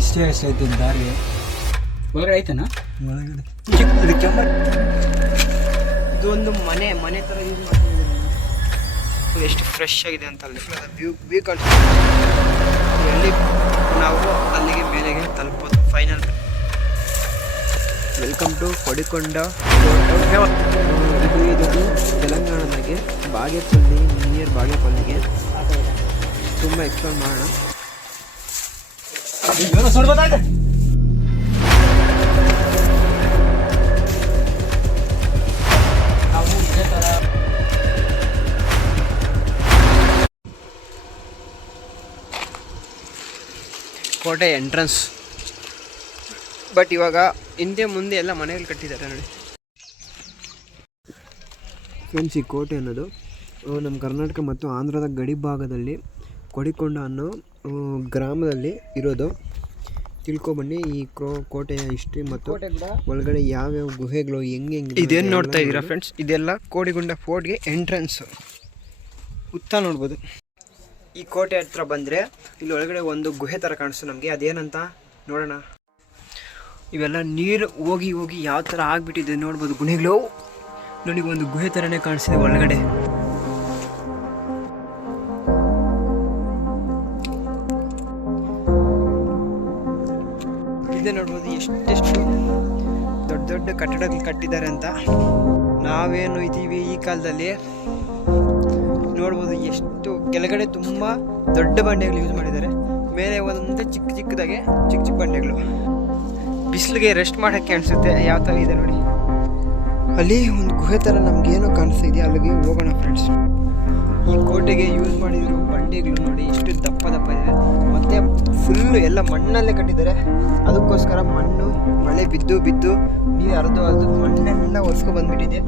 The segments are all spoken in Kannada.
ಇಷ್ಟೇ ಎಷ್ಟೈತೆ ದಾರಿ. ಒಳಗಡೆ ಐತನಾ ಒಳಗಡೆ. ಇದು ಕೆಂಬ ಇದೊಂದು ಮನೆ ಮನೆ ಥರ ಯೂಸ್ ಮಾಡ್ತಿದ್ದೀವಿ ಎಷ್ಟು ಫ್ರೆಶ್ ಆಗಿದೆ ಅಂತ ಅಲ್ಲಿ. ವ್ಯೂ ವ್ಯೂ ಕಾಣಿಸ್ತೀವಿ ನಾವು ಅಲ್ಲಿಗೆ ಮೇಲೆಗೆ ತಲುಪೋದು ಫೈನಲ್ ವೆಲ್ಕಮ್ ಟು ಕೊಡಿಕೊಂಡ ಇದು ಇದು ತೆಲಂಗಾಣದಾಗೆ ಬಾಗೇಪಲ್ಲಿ ನಿಯರ್ ಬಾಗೇಪಲ್ಲಿಗೆ. ತುಂಬ ಎಕ್ಸ್ಪ್ಲೋರ್ ಮಾಡೋಣ. ಕೋಟೆ ಎಂಟ್ರೆನ್ಸ್ ಬಟ್ ಇವಾಗ ಹಿಂದೆ ಮುಂದೆ ಎಲ್ಲ ಮನೆಯಲ್ಲಿ ಕಟ್ಟಿದ್ದಾರೆ ನೋಡಿ. ಫ್ರೆಂಡ್ಸ್ ಈ ಕೋಟೆ ಅನ್ನೋದು ನಮ್ಮ ಕರ್ನಾಟಕ ಮತ್ತು ಆಂಧ್ರದ ಗಡಿ ಭಾಗದಲ್ಲಿ ಕೊಡಿಕೊಂಡ ಅನ್ನೋ ಗ್ರಾಮದಲ್ಲಿ ಇರೋದು. ತಿಳ್ಕೊಬನ್ನಿ ಈ ಕ್ರೋ ಕೋಟೆಯ ಹಿಸ್ಟ್ರಿ ಮತ್ತು ಒಳಗಡೆ ಯಾವ್ಯಾವ ಗುಹೆಗಳು ಹೆಂಗೆ ಹೆಂಗೆ ಇದೇನು ನೋಡ್ತಾ ಇದ್ದೀರಾ ಫ್ರೆಂಡ್ಸ್ ಇದೆಲ್ಲ ಕೋಡಿಗೊಂಡ ಫೋರ್ಟ್ಗೆ ಎಂಟ್ರೆನ್ಸ್ ಉತ್ತ ನೋಡ್ಬೋದು. ಈ ಕೋಟೆ ಹತ್ರ ಬಂದರೆ ಇಲ್ಲಿ ಒಳಗಡೆ ಒಂದು ಗುಹೆ ಥರ ಕಾಣಿಸ್ತು ನಮಗೆ. ಅದೇನಂತ ನೋಡೋಣ. ಇವೆಲ್ಲ ನೀರು ಹೋಗಿ ಹೋಗಿ ಯಾವ ಥರ ಆಗಿಬಿಟ್ಟಿದೆ ನೋಡ್ಬೋದು ಗುಣೆಗಳು ನೋಡಿ ಒಂದು ಗುಹೆ ಥರನೇ ಕಾಣಿಸ್ತಿದೆ ಒಳಗಡೆ. ಕಟ್ಟಡಗಳು ಕಟ್ಟಿದ್ದಾರೆ ಅಂತ ನಾವೇನು ಇದ್ದೀವಿ ಈ ಕಾಲದಲ್ಲಿ? ನೋಡ್ಬೋದು ಎಷ್ಟು ಕೆಳಗಡೆ ತುಂಬ ದೊಡ್ಡ ಬಂಡೆಗಳು ಯೂಸ್ ಮಾಡಿದ್ದಾರೆ. ಮೇಲೆ ಒಂದೇ ಚಿಕ್ಕ ಚಿಕ್ಕದಾಗೆ ಚಿಕ್ಕ ಚಿಕ್ಕ ಬಂಡೆಗಳು. ಬಿಸಿಲಿಗೆ ರೆಸ್ಟ್ ಮಾಡೋಕ್ಕೆ ಅನಿಸುತ್ತೆ ಯಾವ ಥರ ಇದೆ ನೋಡಿ. ಅಲ್ಲಿ ಒಂದು ಗುಹೆ ಥರ ನಮಗೇನೋ ಕಾಣಿಸ್ತಾ ಇದೆಯಾ? ಅಲ್ಲಿಗೆ ಹೋಗೋಣ ಫ್ರೆಂಡ್ಸ್ ಈ ಕೋಟೆಗೆ ಯೂಸ್ ಮಾಡಿದ್ರು ಬಂಡೆಗಳು ನೋಡಿ ಇಷ್ಟು ದಪ್ಪ ದಪ್ಪ ಇದೆ ಮತ್ತೆ ಫುಲ್ಲು ಎಲ್ಲ ಮಣ್ಣಲ್ಲೇ ಕಟ್ಟಿದ್ದಾರೆ. ಅದಕ್ಕೋಸ್ಕರ ಮಣ್ಣು, ಮಳೆ ಬಿದ್ದು ಬಿದ್ದು ನೀರು ಹರಿದು ಹರಿದು ಮಣ್ಣೆಲ್ಲ ಒರೆಸ್ಕೊ ಬಂದ್ಬಿಟ್ಟಿದೆ.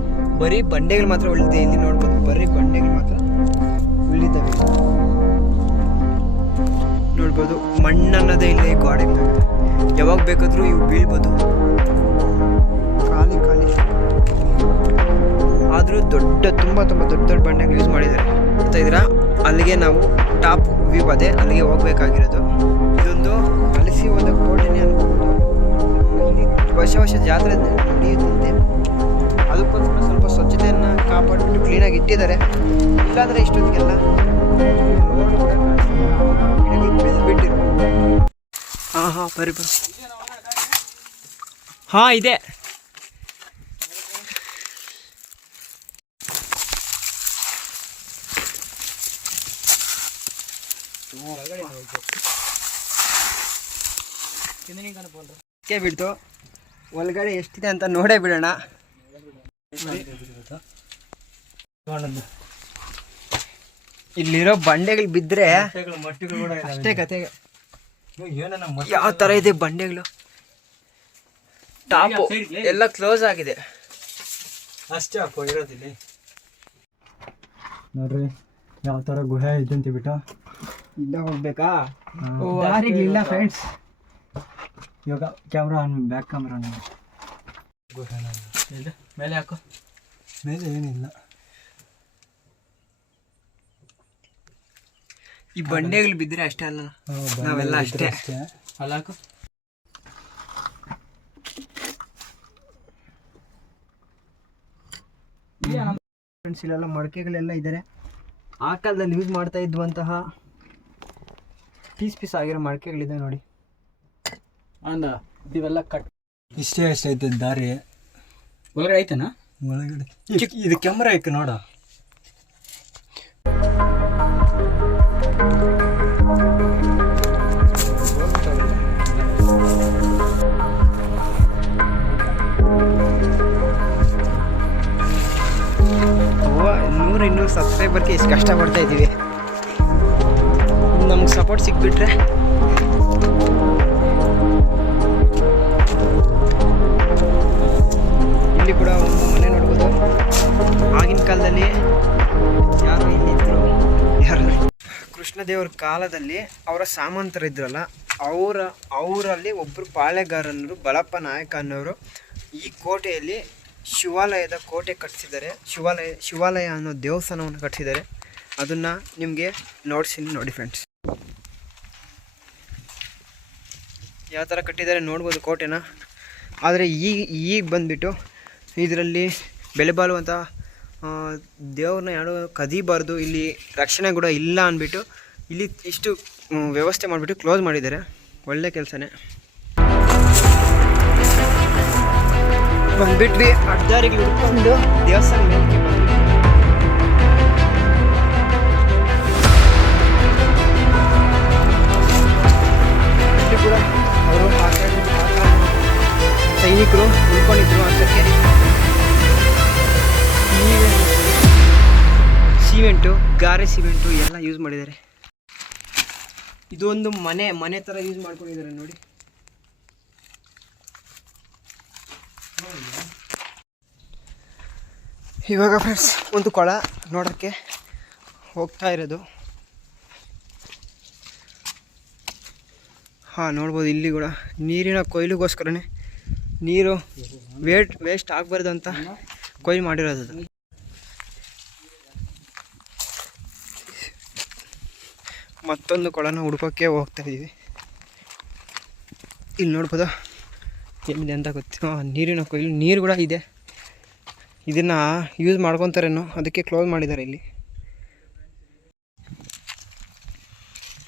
ಬರೀ ಬಂಡೆಗಳು ಮಾತ್ರ ಉಳಿದಿದೆ. ಇಲ್ಲಿ ನೋಡ್ಬೋದು ಬರೀ ಬಂಡೆಗಳು ಮಾತ್ರ ಉಳಿದಾವೆ ನೋಡ್ಬೋದು ಮಣ್ಣನ್ನೋದೇ ಇಲ್ಲ ಈ ಗೋಡೆ ಯಾವಾಗ ಬೇಕಾದರೂ ಇವು ಬೀಳ್ಬೋದು. ಖಾಲಿ ಖಾಲಿ. ದೊಡ್ಡ, ತುಂಬ ತುಂಬ ದೊಡ್ಡ ದೊಡ್ಡ ಬಂಡೆಗಳು ಯೂಸ್ ಮಾಡಿದ್ದಾರೆ. ಅಂತ ಇದ್ರ ಅಲ್ಲಿಗೆ ನಾವು ಟಾಪ್ ವ್ಯೂ ಅದೇ, ಅಲ್ಲಿಗೆ ಹೋಗ್ಬೇಕಾಗಿರೋದು. ಇದೊಂದು ಅಲಸಿ ಹೋದ ಕೋಟೆನೇ ಅನ್ಕೋಬೋದು ಇಲ್ಲಿ ವರ್ಷ ವರ್ಷ ಜಾತ್ರೆ ನಡೆಯುತ್ತಂತೆ ಅದಕ್ಕೋಸ್ಕರ ಸ್ವಲ್ಪ ಸ್ವಚ್ಛತೆಯನ್ನು ಕಾಪಾಡಿಬಿಟ್ಟು ಕ್ಲೀನಾಗಿ ಇಟ್ಟಿದ್ದಾರೆ. ಇಲ್ಲಾಂದರೆ ಇಷ್ಟೊತ್ತಿಗೆಲ್ಲ ಬೆಳೆದ್ಬಿಟ್ಟಿರು ಹಾಂ ಹಾಂ ಬರಿ ಬರಿ. ಹಾಂ, ಇದೆ. ಬಿಡ್ತು. ಒಳಗಡೆ ಎಷ್ಟಿದೆ ಅಂತ ನೋಡೇ ಬಿಡೋಣ. ಇಲ್ಲಿರೋ ಬಂಡೆಗಳು ಬಿದ್ರೆ ಅಷ್ಟೇ ಕತೆ. ಯಾವ ತರ ಇದೆ ಬಂಡೆಗಳು? ಟಾಪ್ ಎಲ್ಲ ಕ್ಲೋಸ್ ಆಗಿದೆ. ಅಷ್ಟೇ ಹಾಕೋ, ಇರೋದಿಲ್ಲಿ. ನೋಡ್ರಿ, ಯಾವ ತರ ಗುಹೆ ಇದೆ ಅಂತ ಬಿಟ್ಟು ಇಲ್ಲ ಹೋಗ್ಬೇಕಾ? ಹಾ. ಇಲ್ಲ ಫ್ರೆಂಡ್ಸ್ ಇವಾಗ ಕ್ಯಾಮ್ರಾ ಆನ್ ಬ್ಯಾಕ್ ಕ್ಯಾಮ್ರಾ ಗುಹೆ ಮೇಲೆ ಹಾಕು. ಮೇಲೆ ಏನಿಲ್ಲ. ಈ ಬಂಡೆಗಳು ಬಿದ್ದರೆ ಅಷ್ಟೇ ಅಲ್ಲ. ನಾವೆಲ್ಲ ಇದ್ರೆ ಅಷ್ಟೇ. ಅಲ್ಲ ಹಾಕು. ಫ್ರೆಂಡ್ಸ್ ಇಲ್ಲೆಲ್ಲ ಮಡಕೆಗಳೆಲ್ಲ ಇದ್ದಾರೆ ಆ ಕಾಲದಲ್ಲಿ ಯೂಸ್ ಮಾಡ್ತಾ ಇದ್ವಂತಹ ಪೀಸ್ ಪೀಸ್ ಆಗಿರೋ ಮಡಕೆಗಳಿದೆ ನೋಡಿ. ಅಂದ ಇವೆಲ್ಲ ಕಟ್ ಇಷ್ಟೇ ಎಷ್ಟೈತೆ ದಾರಿ. ಒಳಗಡೆ ಐತೆನಾ? ಒಳಗಡೆ. ಇದು ಕ್ಯಾಮ್ರಾ ಐತೆ ನೋಡ. ನೂರು ಇನ್ನೂರು ಸಬ್ಸ್ಕ್ರೈಬರ್ಗೆ ಎಷ್ಟು ಕಷ್ಟ ಪಡ್ತಾ ಇದ್ದೀವಿ ಸಪೋರ್ಟ್ ಸಿಕ್ಬಿಟ್ರೆ. ಇಲ್ಲಿ ಕೂಡ ಒಂದು ಮನೆ ನೋಡ್ಬೋದು. ಆಗಿನ ಕಾಲದಲ್ಲಿ ಯಾರು ಇಲ್ಲಿದ್ರು? ಯಾರು ಕೃಷ್ಣದೇವರ ಕಾಲದಲ್ಲಿ ಅವರ ಸಾಮಂತರ ಇದ್ರಲ್ಲ ಅವರ, ಅವರಲ್ಲಿ ಒಬ್ಬರು ಪಾಳೆಗಾರನರು ಬಳಪ್ಪ ನಾಯಕ ಅನ್ನೋರು ಈ ಕೋಟೆಯಲ್ಲಿ ಶಿವಾಲಯದ ಕೋಟೆ ಕಟ್ಟಿಸಿದ್ದಾರೆ. ಶಿವಾಲಯ ಶಿವಾಲಯ ಅನ್ನೋ ದೇವಸ್ಥಾನವನ್ನು ಕಟ್ಟಿಸಿದ್ದಾರೆ. ಅದನ್ನು ನಿಮಗೆ ನೋಡ್ಸಿನಿ ನೋಡಿ ಫ್ರೆಂಡ್ಸ್ ಯಾವ ಥರ ಕಟ್ಟಿದ್ದಾರೆ ನೋಡ್ಬೋದು ಕೋಟೆನ. ಆದರೆ ಈಗ ಈಗ ಬಂದುಬಿಟ್ಟು ಇದರಲ್ಲಿ ಬೆಲೆ ಬಾಳುವಂಥ ದೇವ್ರನ್ನ ಯಾರು ಕದೀಬಾರ್ದು, ಇಲ್ಲಿ ರಕ್ಷಣೆ ಕೂಡ ಇಲ್ಲ ಅಂದ್ಬಿಟ್ಟು ಇಲ್ಲಿ ಇಷ್ಟು ವ್ಯವಸ್ಥೆ ಮಾಡಿಬಿಟ್ಟು ಕ್ಲೋಸ್ ಮಾಡಿದ್ದಾರೆ. ಒಳ್ಳೆ ಕೆಲಸನೇ. ಬಂದ್ಬಿಟ್ವಿ ಅಡ್ಡಾರಿಗೆ ಹಿಡ್ಕೊಂಡು ದೇವಸ್ಥಾನ ಸೈನಿಕರು ಉಳ್ಕೊಂಡಿದ್ರು ಅಂತಕ್ಕೆ ಸಿಮೆಂಟು, ಗಾರೆ ಸಿಮೆಂಟು ಎಲ್ಲ ಯೂಸ್ ಮಾಡಿದ್ದಾರೆ? ಇದೊಂದು ಮನೆ ಮನೆ ಥರ ಯೂಸ್ ಮಾಡ್ಕೊಂಡಿದ್ದಾರೆ ನೋಡಿ. ಇವಾಗ ಫ್ರೆಂಡ್ಸ್ ಒಂದು ಕೊಳ ನೋಡೋಕ್ಕೆ ಹೋಗ್ತಾ ಇರೋದು. ಹಾಂ, ನೋಡ್ಬೋದು ಇಲ್ಲಿ ಕೂಡ ನೀರಿನ ಕೊಯ್ಲಿಗೋಸ್ಕರನೇ ನೀರು ವೇಟ್, ವೇಸ್ಟ್ ಆಗಬಾರ್ದು ಅಂತ ಕೊಯ್ಲು ಮಾಡಿರೋದು ಮತ್ತೊಂದು ಕೊಳನ ಹುಡ್ಕೋಕ್ಕೆ ಹೋಗ್ತಾ ಇದ್ದೀವಿ. ಇಲ್ಲಿ ನೋಡ್ಬೋದಾ? ಏನಿದೆ ಅಂತ ಗೊತ್ತಿಲ್ಲ ನೀರಿನ ಕೊಯ್ಲು, ನೀರು ಕೂಡ ಇದೆ. ಇದನ್ನು ಯೂಸ್ ಮಾಡ್ಕೊತಾರೇನೋ, ಅದಕ್ಕೆ ಕ್ಲೋಸ್ ಮಾಡಿದ್ದಾರೆ ಇಲ್ಲಿ.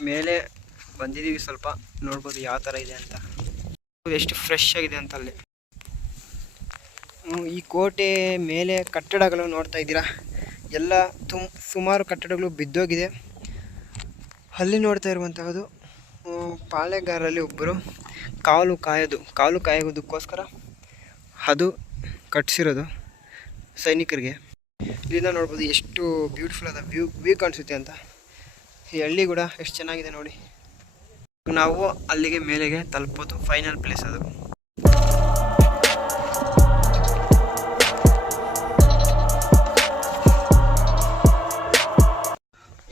ಮೇಲೆ ಬಂದಿದ್ದೀವಿ ಸ್ವಲ್ಪ. ನೋಡ್ಬೋದು ಯಾವ ಥರ ಇದೆ ಅಂತ. ಎಷ್ಟು ಫ್ರೆಶ್ ಆಗಿದೆ ಅಂತ ಅಲ್ಲಿ ಈ ಕೋಟೆ ಮೇಲೆ ಕಟ್ಟಡಗಳು ನೋಡ್ತಾ ಇದ್ದೀರಾ? ಎಲ್ಲ ತುಮ್, ಸುಮಾರು ಕಟ್ಟಡಗಳು ಬಿದ್ದೋಗಿದೆ. ಅಲ್ಲಿ ನೋಡ್ತಾ ಇರುವಂತಹದ್ದು ಪಾಳೆಗಾರಲ್ಲಿ ಪಾಳೆಗಾರರಲ್ಲಿ ಒಬ್ಬರು ಕಾಲು ಕಾಯೋದು. ಕಾಲು ಕಾಯೋದಕ್ಕೋಸ್ಕರ ಅದು ಕಟ್ಸಿರೋದು ಸೈನಿಕರಿಗೆ. ಇಲ್ಲಿಂದ ನೋಡ್ಬೋದು ಎಷ್ಟು ಬ್ಯೂಟಿಫುಲ್ ಆದ ವ್ಯೂ ವ್ಯೂ ಕಾಣಿಸುತ್ತೆ ಅಂತ. ಈ ಹಳ್ಳಿ ಕೂಡ ಎಷ್ಟು ಚೆನ್ನಾಗಿದೆ ನೋಡಿ. ನಾವು ಅಲ್ಲಿಗೆ ಮೇಲೆಗೆ ತಲುಪೋದು ಫೈನಲ್ ಪ್ಲೇಸ್ ಅದು.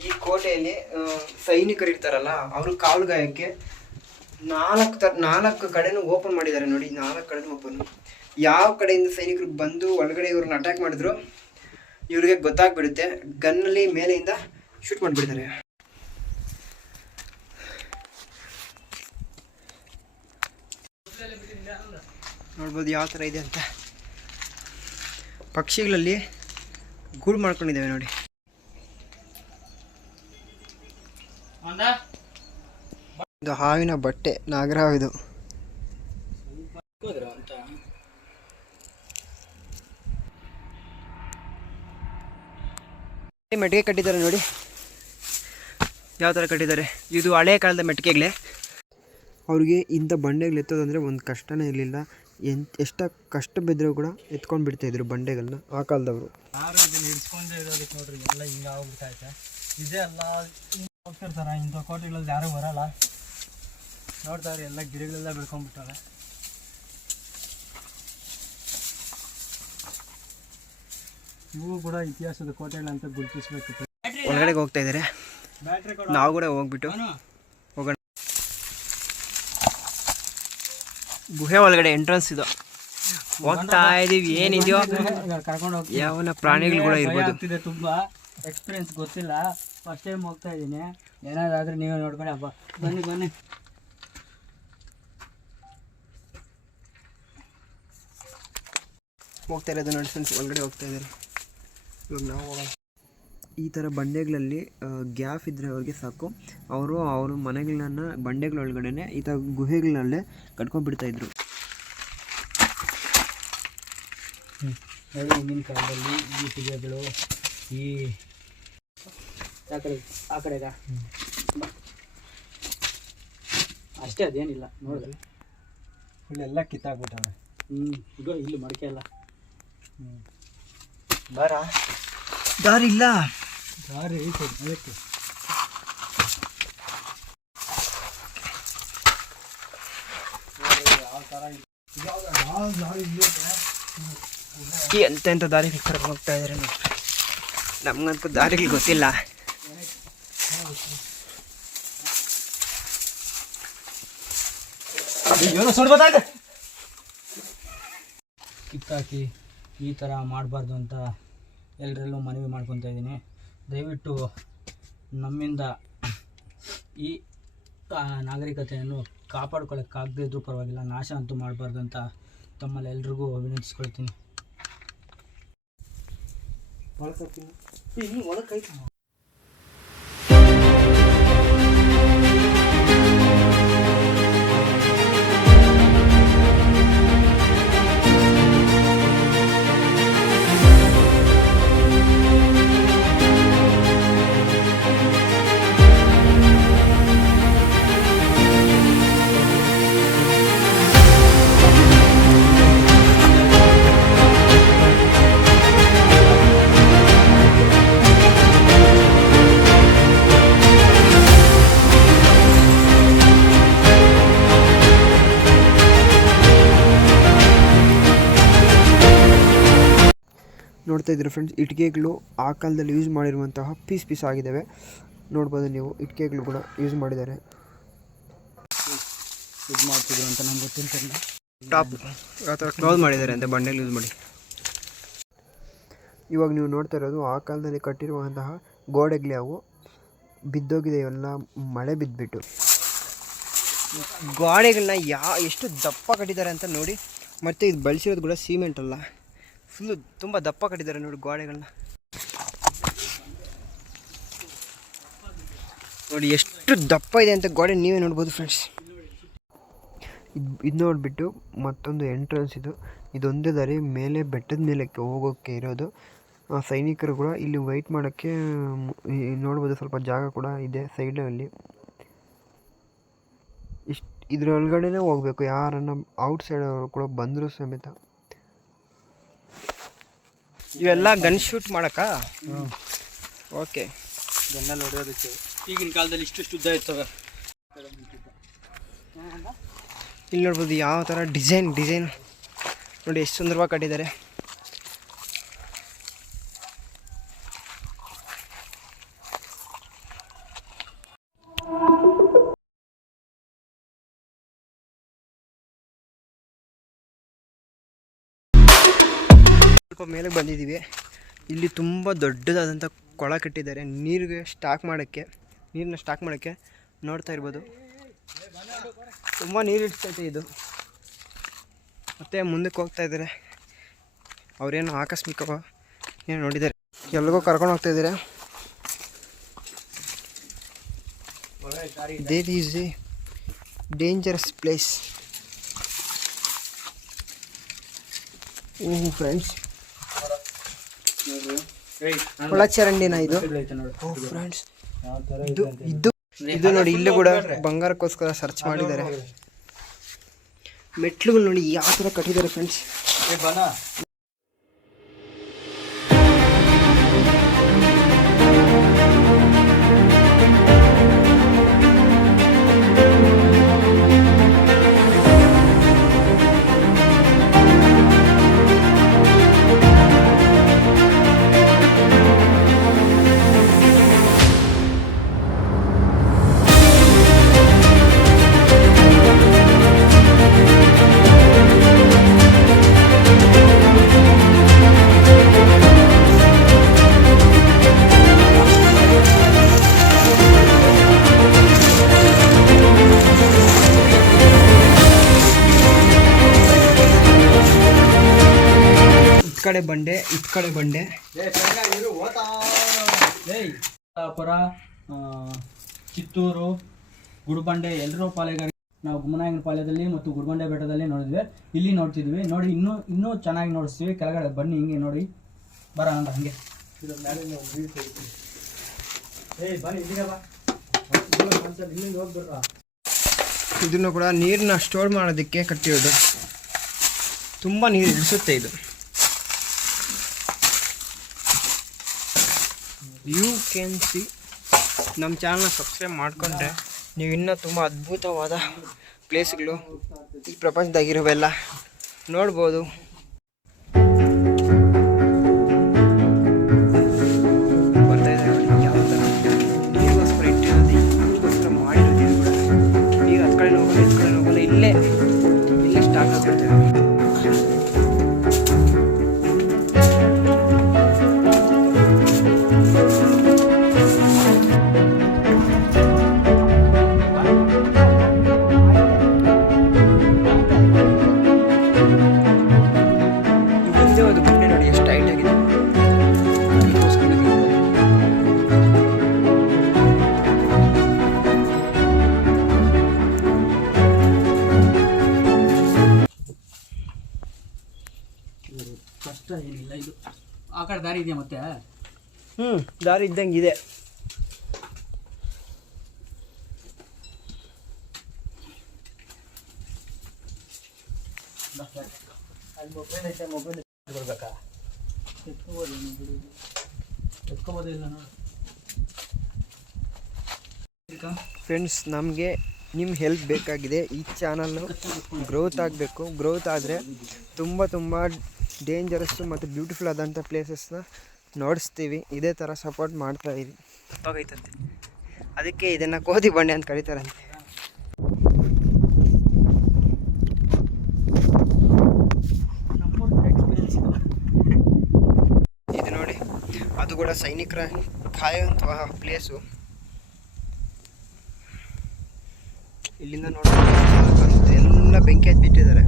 ಈ ಕೋಟೆಯಲ್ಲಿ ಸೈನಿಕರು ಇರ್ತಾರಲ್ಲ, ಅವರು ಕಾವಲುಗಾಯಕ್ಕೆ ನಾಲ್ಕು ತರ ನಾಲ್ಕು ಕಡೆನೂ ಓಪನ್ ಮಾಡಿದ್ದಾರೆ ನೋಡಿ, ನಾಲ್ಕು ಕಡೆನೂ ಓಪನ್ ಯಾವ ಕಡೆಯಿಂದ ಸೈನಿಕರು ಬಂದು ಒಳಗಡೆ ಇವ್ರನ್ನ ಅಟ್ಯಾಕ್ ಮಾಡಿದ್ರು, ಇವ್ರಿಗೆ ಗೊತ್ತಾಗ್ಬಿಡುತ್ತೆ ಗನ್ನಲ್ಲಿ ಮೇಲೆಯಿಂದ ಶೂಟ್ ಮಾಡಿಬಿಡ್ತಾರೆ ನೋಡ್ಬೋದು ಯಾವ ಥರ ಇದೆ ಅಂತ. ಪಕ್ಷಿಗಳಲ್ಲಿ ಗೂಡು ಮಾಡ್ಕೊಂಡಿದ್ದಾವೆ ನೋಡಿ. ಇದು ಹಾವಿನ ಬಟ್ಟೆ ಅಂತ? ಮೆಟ್ಟಿಗೆ ಕಟ್ಟಿದ್ದಾರೆ ನೋಡಿ. ಯಾವ ಥರ ಕಟ್ಟಿದ್ದಾರೆ? ಇದು ಹಳೆ ಕಾಲದ ಮೆಟ್ಟಿಗೆಗಳೇ. ಅವ್ರಿಗೆ ಇಂಥ ಬಂಡೆಗಳು ಎತ್ತೋದಂದರೆ ಒಂದು ಕಷ್ಟನೇ ಇರಲಿಲ್ಲ. ಎಂತ ಎಷ್ಟ ಕಷ್ಟ ಬಿದ್ದರೂ ಕೂಡ ಎತ್ಕೊಂಡು ಬಿಡ್ತಾಯಿದ್ರು ಬಂಡೆಗಳನ್ನ ಆ ಕಾಲದವರು. ಯಾರು ಇದನ್ನ ಹಿಡ್ಸ್ಕೊಂಡ್ ಇರೋದಕ್ಕೆ ನೋಡ್ರಿ ಎಲ್ಲ ಹಿಂಗೆ ಆಗ್ಬಿಟ್ಟೈತೆ ಇದೇ ಎಲ್ಲ ಹಿಂಗ್ ಹೋಗ್ತಿರ್ತಾರ ಇಂಥ ಕೋಟೆಗಳಲ್ಲಿ ಯಾರೂ ಬರಲ್ಲ. ನೋಡ್ತಾರೆ ಎಲ್ಲ ಗಿಡಗಳೆಲ್ಲ ಬೆಳ್ಕೊಂಡ್ಬಿಟ್ಟಾರೆ ಇವು ಕೂಡ ಇತಿಹಾಸದ ಕೋಟೆಗಳಂತ ಗುರುತಿಸ್ಬೇಕು. ಒಳಗಡೆ ಹೋಗ್ತಾ ಇದ್ದಾರೆ ನಾವು ಕೂಡ ಹೋಗ್ಬಿಟ್ಟು ಹೋಗೋಣ ಗುಹೆ ಒಳಗಡೆ ಎಂಟ್ರೆನ್ಸ್ ಇದು. ಹೋಗ್ತಾ ಇದೀವಿ. ಏನಿದೆಯೋ? ಕರ್ಕೊಂಡು ಹೋಗಿ ಯಾವನ ಪ್ರಾಣಿಗಳು ಕೂಡ ಇರ್ಬೋದು. ತುಂಬಾ. ಎಕ್ಸ್ಪೀರಿಯನ್ಸ್ ಗೊತ್ತಿಲ್ಲ. ಫಸ್ಟ್ ಟೈಮ್ ಹೋಗ್ತಾ ಇದ್ದೀನಿ ಏನಾದ್ರೂ ನೀವೇ ನೋಡ್ಕೊಂಡು ಹಬ್ಬ. ಬನ್ನಿ ಬನ್ನಿ. ಹೋಗ್ತಾ ಇರೋದು ನೋಡಿ ಫ್ರೆಂಡ್ಸ್ ಒಳಗಡೆ ಹೋಗ್ತಾ ಇದ್ದಾರೆ. ಇವಾಗ ನಾವು ಹೋಗೋಣ. ಈ ಥರ ಬಂಡೆಗಳಲ್ಲಿ ಗ್ಯಾಪ್ ಇದ್ದರೆ ಅವ್ರಿಗೆ ಸಾಕು. ಅವರು ಅವ್ರ ಮನೆಗಳನ್ನ ಬಂಡೆಗಳೊಳಗಡೆ ಈ ಥರ ಗುಹೆಗಳಲ್ಲೇ ಕಟ್ಕೊಂಡ್ಬಿಡ್ತಾ ಇದ್ರು. ಹೇಳಿ ಹಿಂದಿನ ಕಾಲದಲ್ಲಿ ಈ ಟಿಗೆಗಳು ಈ ಆ ಕಡೆ ಆ ಕಡೆಗ ಅಷ್ಟೇ ಅದೇನಿಲ್ಲ. ನೋಡಿದ್ರೆ ಇಲ್ಲೆಲ್ಲ ಕಿತ್ತಾಕ್ಬಿಟ್ಟವ್ರೆ ಹ್ಞೂ ಇದು ಇಲ್ಲಿ ಮಡಿಕೆ ಎಲ್ಲ ಬರ. ದಾರಿ ಇಲ್ಲ ದಾರಿ ಐತೆ ಅದಕ್ಕೆ. ಎಂತ ಎಂತ ಎಂಥ ದಾರಿ ಕರ್ಕೊಂಡು ಹೋಗ್ತಾ ಇದ್ದಾರೆ ನಮ್ಗಂತೂ ದಾರಿಗೆ ಗೊತ್ತಿಲ್ಲ. ಕಿತ್ತಾಕಿ ಈ ಥರ ಮಾಡಬಾರ್ದು ಅಂತ ಎಲ್ಲರಲ್ಲೂ ಮನವಿ ಮಾಡ್ಕೊತಾ ಇದ್ದೀನಿ. ದಯವಿಟ್ಟು ನಮ್ಮಿಂದ ಈ ನಾಗರಿಕತೆಯನ್ನು ಕಾಪಾಡ್ಕೊಳ್ಳೋಕ್ಕಾಗದೇ ಇದ್ರೂ ಪರವಾಗಿಲ್ಲ ನಾಶ ಅಂತೂ ಮಾಡಬಾರ್ದು ಅಂತ ತಮ್ಮಲ್ಲಿ ಎಲ್ರಿಗೂ ವಿನಂತಿಸ್ಕೊಳ್ತೀನಿ. ನೋಡ್ತಾ ಇದ್ದೀರಾ ಫ್ರೆಂಡ್ಸ್ ಇಟ್ಟಿಗೆಗಳು ಆ ಕಾಲದಲ್ಲಿ ಯೂಸ್ ಮಾಡಿರುವಂತಹ ಪೀಸ್ ಪೀಸ್ ಆಗಿದ್ದಾವೆ. ನೋಡ್ಬೋದು ನೀವು ಇಟ್ಟಿಗೆಗಳು ಕೂಡ ಯೂಸ್ ಮಾಡಿದ್ದಾರೆ. ಇದು ಮಾಡ್ತಿದ್ರು ಅಂತ ನಂಗೆ ಗೊತ್ತಿಲ್ಲ ಟಾಪ್ ಆ ಥರ ಕ್ಲೋಸ್ ಮಾಡಿದ್ದಾರೆ ಅಂತ ಬಂಡೆಲ್ ಯೂಸ್ ಮಾಡಿ. ಇವಾಗ ನೀವು ನೋಡ್ತಾ ಇರೋದು ಆ ಕಾಲದಲ್ಲಿ ಕಟ್ಟಿರುವಂತಹ ಗೋಡೆಗಳು ಅವು ಬಿದ್ದೋಗಿದೆ ಇವೆಲ್ಲ ಮಳೆ ಬಿದ್ದುಬಿಟ್ಟು ಗೋಡೆಗಳನ್ನ ಯಾ ಎಷ್ಟು ದಪ್ಪ ಕಟ್ಟಿದ್ದಾರೆ ಅಂತ ನೋಡಿ. ಮತ್ತು ಇದು ಬಳಸಿರೋದು ಕೂಡ ಸಿಮೆಂಟ್ ಅಲ್ಲ. ಫುಲ್ಲು ತುಂಬ ದಪ್ಪ ಕಟ್ಟಿದ್ದಾರೆ ನೋಡಿ ಗೋಡೆಗಳನ್ನ. ನೋಡಿ ಎಷ್ಟು ದಪ್ಪ ಇದೆ ಅಂತ ಗೋಡೆ ನೀವೇ ನೋಡ್ಬೋದು ಫ್ರೆಂಡ್ಸ್ ಇದು ಇದು ನೋಡಿಬಿಟ್ಟು ಮತ್ತೊಂದು ಎಂಟ್ರೆನ್ಸ್ ಇದು. ಇದೊಂದೇ ದಾರಿ ಮೇಲೆ ಬೆಟ್ಟದ ಮೇಲಕ್ಕೆ ಹೋಗೋಕ್ಕೆ ಇರೋದು. ಸೈನಿಕರು ಕೂಡ ಇಲ್ಲಿ ವೆಯ್ಟ್ ಮಾಡೋಕ್ಕೆ ನೋಡ್ಬೋದು ಸ್ವಲ್ಪ ಜಾಗ ಕೂಡ ಇದೆ ಸೈಡಲ್ಲಿ ಇಷ್ಟು ಇದರೊಳಗಡೆನೇ ಹೋಗಬೇಕು. ಯಾರನ್ನ ಔಟ್ ಕೂಡ ಬಂದರೂ ಸಮೇತ. ಇವೆಲ್ಲ ಗನ್ ಶೂಟ್ ಮಾಡಕ್ಕ? ಓಕೆ ಗನ್ನಲ್ಲಿ ಹೊಡೆಯೋದಕ್ಕೆ ಈಗಿನ ಕಾಲದಲ್ಲಿ ಇಷ್ಟು ಉದ್ದ ಇರ್ತವೆ ಇಲ್ಲಿ ನೋಡ್ಬೋದು ಯಾವ ಥರ ಡಿಸೈನ್ ಡಿಸೈನ್ ನೋಡಿ ಎಷ್ಟು ಸುಂದರವಾಗಿ ಕಟ್ಟಿದ್ದಾರೆ. ಬಂದಿದ್ದೀವಿ. ಇಲ್ಲಿ ತುಂಬ ದೊಡ್ಡದಾದಂಥ ಕೊಳ ಕಟ್ಟಿದ್ದಾರೆ. ನೀರಿಗೆ ಸ್ಟಾಕ್ ಮಾಡೋಕ್ಕೆ, ನೀರನ್ನ ಸ್ಟಾಕ್ ಮಾಡೋಕ್ಕೆ ನೋಡ್ತಾ ಇರ್ಬೋದು. ತುಂಬ ನೀರು ಇಡ್ತೈತೆ ಇದು. ಮತ್ತು ಮುಂದಕ್ಕೆ ಹೋಗ್ತಾ ಇದ್ದಾರೆ. ಅವರೇನು ಆಕಸ್ಮಿಕ ಏನು ನೋಡಿದ್ದಾರೆ? ಎಲ್ಲಿಗೋ ಕರ್ಕೊಂಡು ಹೋಗ್ತಾ ಇದ್ದಾರೆ? There is a dangerous place oh friends ಒಳಚರಂಡಿನ ಇದು. ಫ್ರೆಂಡ್ಸ್. ಇದು ಇದು ಇದು ನೋಡಿ ಇಲ್ಲೂ ಕೂಡ ಬಂಗಾರಕ್ಕೋಸ್ಕರ ಸರ್ಚ್ ಮಾಡಿದ್ದಾರೆ. ಮೆಟ್ಲುಗಳು ನೋಡಿ ಯಾವ ಥರ ಕಟ್ಟಿದ್ದಾರೆ ಫ್ರೆಂಡ್ಸ್. ಕಡೆ ಬಂಡೆ ಇತ್ ಕಡೆ ಬಂಡೆ. ಏಯ್ ಪುರ ಚಿತ್ತೂರು ಗುಡುಬಂಡೆ ಎಲ್ಲರೂ ಪಾಳೆಗಾರ. ನಾವು ಗುಮ್ಮನಾಯಕನ ಪಾಳ್ಯದಲ್ಲಿ ಮತ್ತು ಗುಡುಬಂಡೆ ಬೆಟ್ಟದಲ್ಲಿ ನೋಡಿದ್ವಿ. ಇಲ್ಲಿ ನೋಡ್ತಿದ್ವಿ. ನೋಡಿ ಇನ್ನೂ ಇನ್ನೂ ಚೆನ್ನಾಗಿ ನೋಡಿಸ್ತೀವಿ. ಕೆಳಗಡೆ ಬನ್ನಿ ಹಿಂಗೆ ನೋಡಿ. ಬರ ಅಂತ ಹಂಗೆ. ಏಯ್ ಬನ್ನಿ ಇಲ್ಲಿಗೆ ಬಾ. ಇಲ್ಲಿಂದ ಹೋಗ್ಬಿಡ್ರ ಇದನ್ನು ಕೂಡ ನೀರನ್ನ ಸ್ಟೋರ್ ಮಾಡೋದಕ್ಕೆ ಕಟ್ಟಿರೋದು. ತುಂಬ ನೀರು ಇಳಿಸುತ್ತೆ ಇದು. ಯು ಕ್ಯಾನ್ ಸಿ ನಮ್ಮ ಚಾನಲ್ನ ಸಬ್ಸ್ಕ್ರೈಬ್ ಮಾಡಿಕೊಂಡ್ರೆ ನೀವು ಇನ್ನೂ ತುಂಬ ಅದ್ಭುತವಾದ ಪ್ಲೇಸ್ಗಳು ಈ ಪ್ರಪಂಚದಾಗಿರೋವೆಲ್ಲ ನೋಡ್ಬೋದು. ಇದೆಯಾ ಮತ್ತೆ? ಹ್ಞೂ ದಾರಿ ಇದ್ದಂಗೆ ಇದೆ. ಫ್ರೆಂಡ್ಸ್ ನಮಗೆ ನಿಮ್ಮ ಹೆಲ್ಪ್ ಬೇಕಾಗಿದೆ ಈ ಚಾನಲ್ಲು ಗ್ರೋತ್ ಆಗಬೇಕು. ಗ್ರೋತ್ ಆದರೆ ತುಂಬ ತುಂಬ ಡೇಂಜರಸ್ಸು ಮತ್ತು ಬ್ಯೂಟಿಫುಲ್ ಆದಂಥ ಪ್ಲೇಸಸ್ನ ನೋಡಿಸ್ತೀವಿ. ಇದೇ ಥರ ಸಪೋರ್ಟ್ ಮಾಡ್ತಾ ಇದ್ದೀವಿ ತಪ್ಪಾಗೈತಂತೆ ಅದಕ್ಕೆ ಇದನ್ನು ಕೋದಿ ಬಂಡೆ ಅಂತ ಕರೀತಾರಂತೆ. ಇದು ನೋಡಿ, ಅದು ಕೂಡ ಸೈನಿಕರ ಕಾಯುವಂತಹ ಪ್ಲೇಸು ಇಲ್ಲಿಂದ ನೋಡಿ ಎಲ್ಲ ಬೆಂಕಿ ಹಚ್ಬಿಟ್ಟಿದ್ದಾರೆ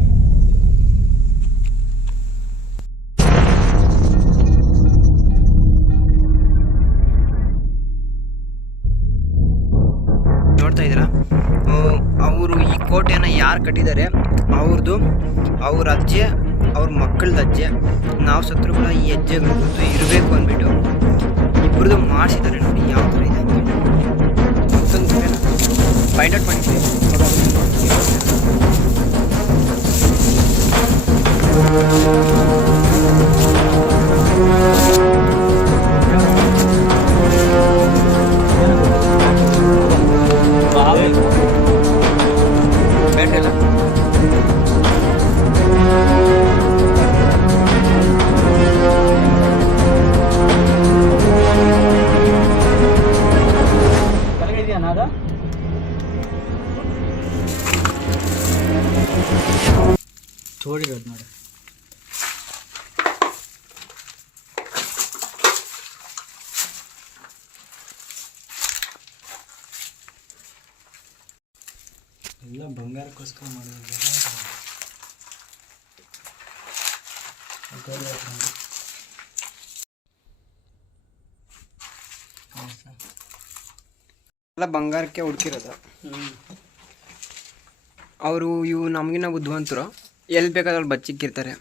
ಕಟ್ಟಿದ್ದಾರೆ. ಅವ್ರದ್ದು ಅವ್ರ ಅಜ್ಜೆ, ಅವ್ರ ಮಕ್ಕಳದ ಅಜ್ಜೆ, ನಾವು ಸತ್ರು ಕೂಡ ಈ ಹೆಜ್ಜೆಗಳು ಗೊತ್ತು ಇರಬೇಕು ಅಂದ್ಬಿಟ್ಟು ಇಬ್ಬರದು ಮಾಡಿಸಿದ್ದಾರೆ ನೋಡಿ, ಯಾವ ಥರ ಇದೆ ಅಂತ ಮತ್ತೊಂದು ಫೈಂಡ್ ಔಟ್ ಬ್ಯಾಟ್ರಿ ಎಲ್ಲ ಬಂಗಾರಕ್ಕೋಸ್ಕರ ಮಾಡಿದ್ದಾರೆ. ಎಲ್ಲ ಬಂಗಾರಕ್ಕೆ ಹುಡುಕಿರೋದು. ಅವರು ಇವು ನಮಗಿನ್ನ ಬುದ್ಧಿವಂತರು. ಎಲ್ಲಿ ಬೇಕಾದ್ರಲ್ಲಿ ಬಚ್ಚಿಕ್ಕಿರ್ತಾರೆ.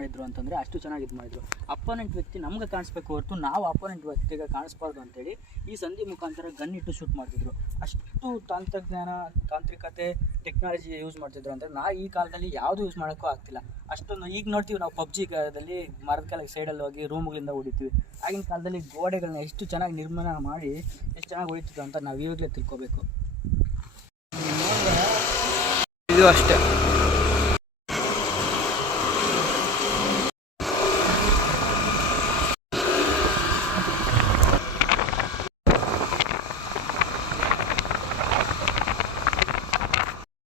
ಮಾಡಿದ್ರು ಅಂತಂದ್ರೆ ಅಷ್ಟು ಚೆನ್ನಾಗಿ ಇದು ಮಾಡಿದ್ರು. ಅಪೋನೆಂಟ್ ವ್ಯಕ್ತಿ ನಮ್ಗೆ ಕಾಣಿಸ್ಬೇಕು ಹೊರತು ನಾವು ಅಪೋನೆಂಟ್ ವ್ಯಕ್ತಿಗೆ ಕಾಣಿಸ್ಬಾರ್ದು ಅಂತೇಳಿ ಈ ಸಂಧಿ ಮುಖಾಂತರ ಗನ್ ಇಟ್ಟು ಶೂಟ್ ಮಾಡ್ತಿದ್ರು. ಅಷ್ಟು ತಂತ್ರಜ್ಞಾನ, ತಾಂತ್ರಿಕತೆ ಟೆಕ್ನಾಲಜಿ ಯೂಸ್ ಮಾಡ್ತಿದ್ರು ಅಂದರೆ ನಾ ಈ ಕಾಲದಲ್ಲಿ ಯಾವುದು ಯೂಸ್ ಮಾಡೋಕ್ಕೂ ಆಗ್ತಿಲ್ಲ. ಅಷ್ಟೊಂದು ಈಗ ನೋಡ್ತೀವಿ ನಾವು ಪಬ್ಜಿ ಕಾಲದಲ್ಲಿ ಮರದ ಕಾಲಕ್ಕೆ ಸೈಡಲ್ಲಿ ಹೋಗಿ ರೂಮ್ಗಳಿಂದ ಹೊಡಿತೀವಿ ಆಗಿನ ಕಾಲದಲ್ಲಿ ಗೋಡೆಗಳನ್ನ ಎಷ್ಟು ಚೆನ್ನಾಗಿ ನಿರ್ಮಾಣ ಮಾಡಿ ಎಷ್ಟು ಚೆನ್ನಾಗಿ ಹೊಡಿತಿದ್ರು ಅಂತ ನಾವು ಇವಾಗಲೇ ತಿಳ್ಕೊಬೇಕು. ಇದು ಅಷ್ಟೇ.